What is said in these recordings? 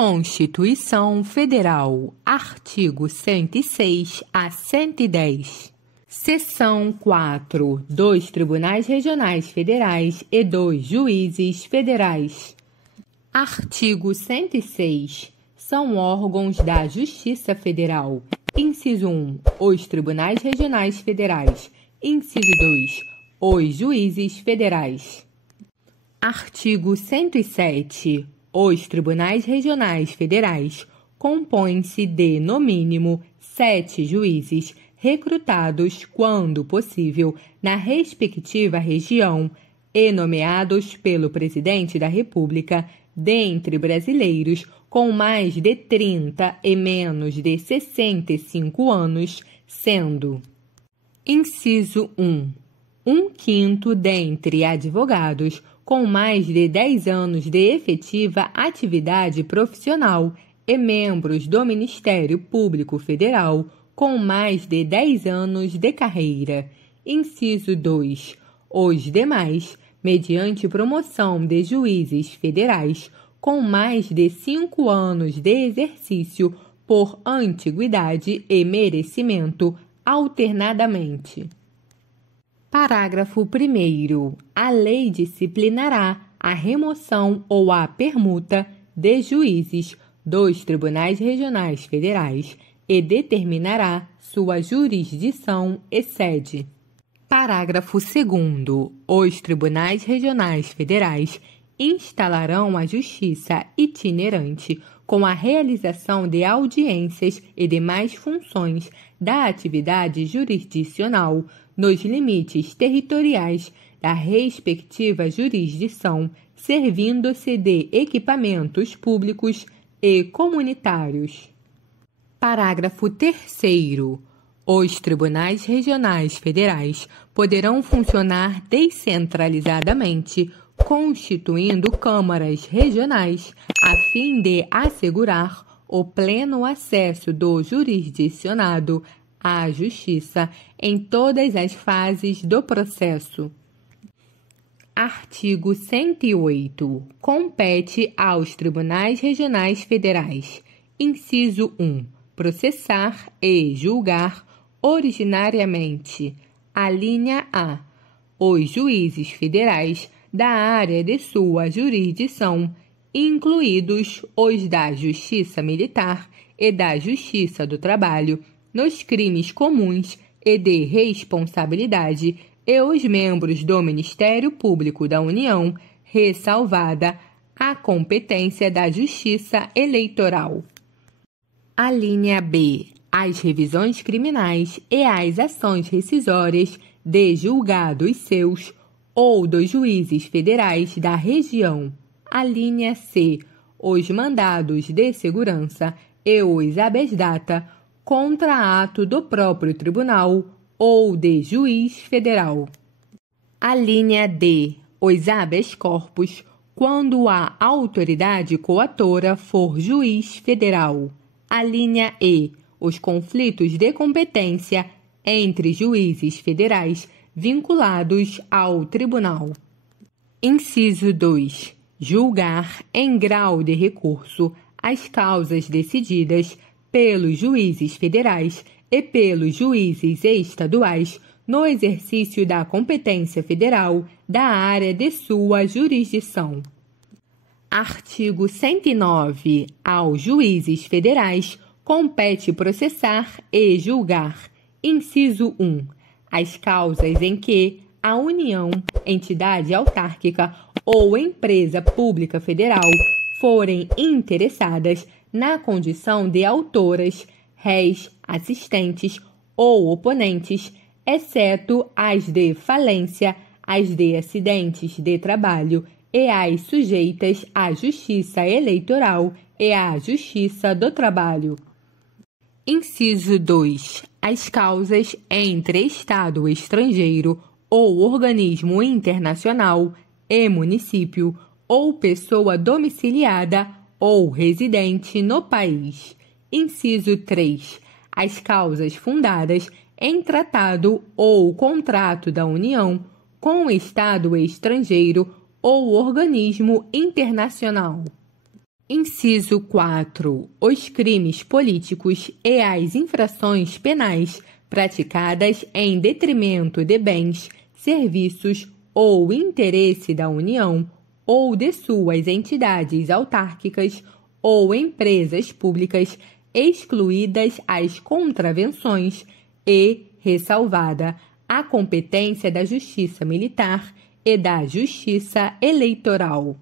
Constituição Federal, artigo 106 a 110. Seção 4. 2 Tribunais Regionais Federais e 2 Juízes Federais. Artigo 106. São órgãos da Justiça Federal. Inciso 1. Os Tribunais Regionais Federais. Inciso 2. Os Juízes Federais. Artigo 107. Os Tribunais Regionais Federais compõem-se de, no mínimo, 7 juízes recrutados, quando possível, na respectiva região e nomeados pelo Presidente da República, dentre brasileiros com mais de 30 e menos de 65 anos, sendo: Inciso 1. 1/5 dentre advogados com mais de 10 anos de efetiva atividade profissional e membros do Ministério Público Federal com mais de 10 anos de carreira. Inciso 2. Os demais, mediante promoção de juízes federais com mais de 5 anos de exercício por antiguidade e merecimento, alternadamente. Parágrafo 1º. A lei disciplinará a remoção ou a permuta de juízes dos Tribunais Regionais Federais e determinará sua jurisdição e sede. Parágrafo 2º. Os Tribunais Regionais Federais instalarão a justiça itinerante com a realização de audiências e demais funções da atividade jurisdicional nos limites territoriais da respectiva jurisdição, servindo-se de equipamentos públicos e comunitários. Parágrafo 3º. Os Tribunais Regionais Federais poderão funcionar descentralizadamente, constituindo câmaras regionais, a fim de assegurar o pleno acesso do jurisdicionado à justiça em todas as fases do processo. Artigo 108. Compete aos Tribunais Regionais Federais: Inciso 1. Processar e julgar originariamente. Alínea A. Os juízes federais da área de sua jurisdição, incluídos os da Justiça Militar e da Justiça do Trabalho, nos crimes comuns e de responsabilidade, e os membros do Ministério Público da União, ressalvada a competência da Justiça Eleitoral. Alínea B. As revisões criminais e as ações rescisórias de julgados seus ou dos juízes federais da região. Alínea C. Os mandados de segurança e os habeas data contra ato do próprio tribunal ou de juiz federal. Alínea D. Os habeas corpus, quando a autoridade coatora for juiz federal. Alínea E. Os conflitos de competência entre juízes federais vinculados ao tribunal. Inciso 2. Julgar em grau de recurso as causas decididas pelos juízes federais e pelos juízes estaduais no exercício da competência federal da área de sua jurisdição. Artigo 109. Aos juízes federais compete processar e julgar. Inciso 1. As causas em que a União, entidade autárquica ou empresa pública federal forem interessadas na condição de autoras, réis, assistentes ou oponentes, exceto as de falência, as de acidentes de trabalho e as sujeitas à Justiça Eleitoral e à Justiça do Trabalho. Inciso 2. As causas entre Estado estrangeiro ou organismo internacional e município ou pessoa domiciliada ou residente no país. Inciso 3. As causas fundadas em tratado ou contrato da União com o Estado estrangeiro ou organismo internacional. Inciso 4. Os crimes políticos e as infrações penais praticadas em detrimento de bens, serviços ou interesse da União ou de suas entidades autárquicas ou empresas públicas, excluídas as contravenções e ressalvada a competência da Justiça Militar e da Justiça Eleitoral.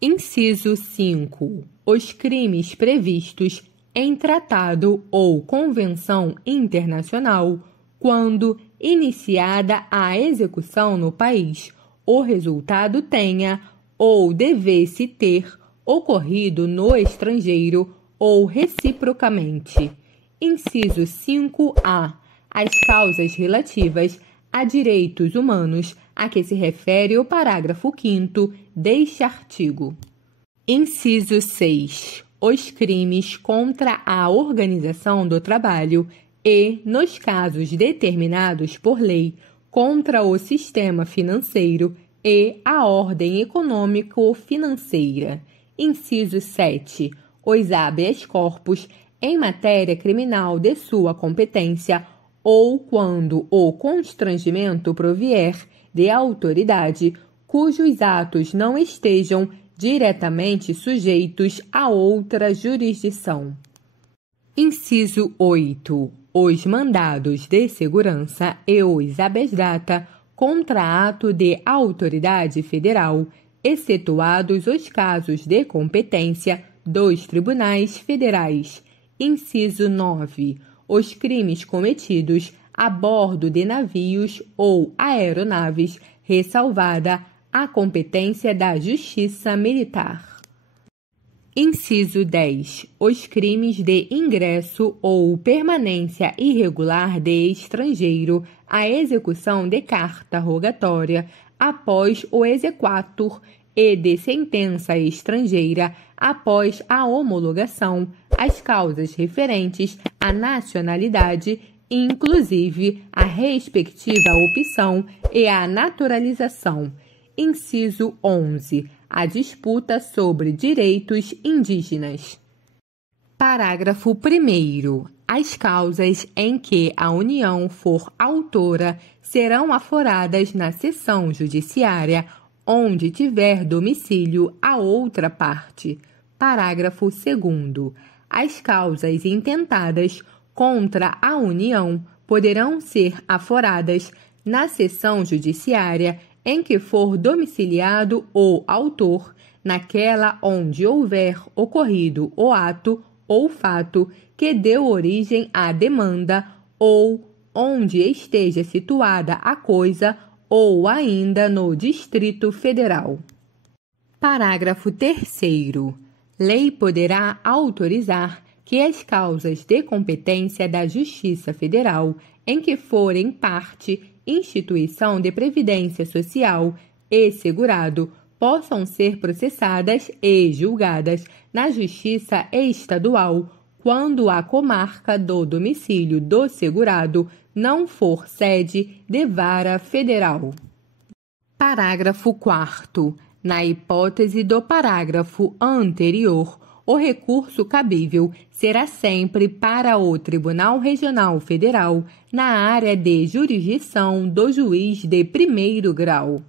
Inciso 5. Os crimes previstos em tratado ou convenção internacional, quando iniciada a execução no país, o resultado tenha ou devesse ter ocorrido no estrangeiro ou reciprocamente. Inciso 5A. As causas relativas a direitos humanos a que se refere o parágrafo 5º deste artigo. Inciso 6. Os crimes contra a organização do trabalho e, nos casos determinados por lei, contra o sistema financeiro e a ordem econômico-financeira. Inciso 7. Os habeas corpus em matéria criminal de sua competência ou quando o constrangimento provier de autoridade cujos atos não estejam diretamente sujeitos a outra jurisdição. Inciso 8. Os mandados de segurança e os habeas data contra ato de autoridade federal, excetuados os casos de competência dos tribunais federais. Inciso 9. Os crimes cometidos a bordo de navios ou aeronaves, ressalvada a competência da Justiça Militar. Inciso 10. Os crimes de ingresso ou permanência irregular de estrangeiro, a execução de carta rogatória após o exequatur e de sentença estrangeira após a homologação, as causas referentes à nacionalidade, inclusive a respectiva opção e a naturalização. Inciso 11. A disputa sobre direitos indígenas. Parágrafo 1º. As causas em que a União for autora serão aforadas na seção judiciária onde tiver domicílio a outra parte. Parágrafo 2º. As causas intentadas contra a União poderão ser aforadas na seção judiciária em que for domiciliado o autor, naquela onde houver ocorrido o ato ou fato que deu origem à demanda, ou onde esteja situada a coisa, ou ainda no Distrito Federal. Parágrafo 3º. Lei poderá autorizar que as causas de competência da Justiça Federal, em que forem parte instituição de previdência social e segurado, possam ser processadas e julgadas na Justiça Estadual quando a comarca do domicílio do segurado não for sede de vara federal. Parágrafo 4º. Na hipótese do parágrafo anterior, o recurso cabível será sempre para o Tribunal Regional Federal na área de jurisdição do juiz de primeiro grau.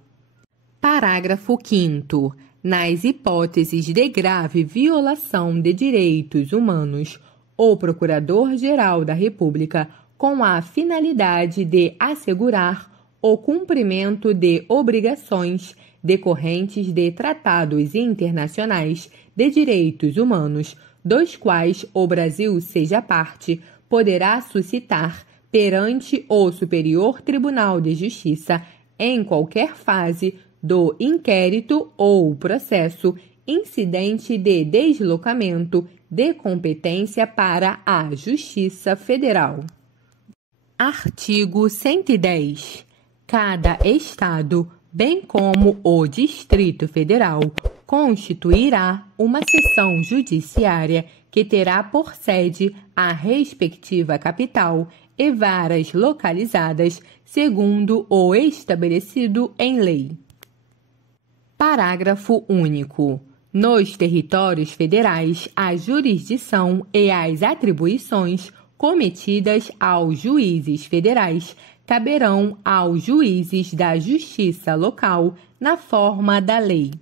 Parágrafo 5º. Nas hipóteses de grave violação de direitos humanos, o Procurador-Geral da República, com a finalidade de assegurar o cumprimento de obrigações decorrentes de tratados internacionais de direitos humanos, dos quais o Brasil seja parte, poderá suscitar perante o Superior Tribunal de Justiça, em qualquer fase do inquérito ou processo, incidente de deslocamento de competência para a Justiça Federal. Artigo 110. Cada Estado, bem como o Distrito Federal, constituirá uma seção judiciária que terá por sede a respectiva capital e varas localizadas segundo o estabelecido em lei. Parágrafo único. Nos territórios federais, a jurisdição e as atribuições cometidas aos juízes federais caberão aos juízes da Justiça local na forma da lei.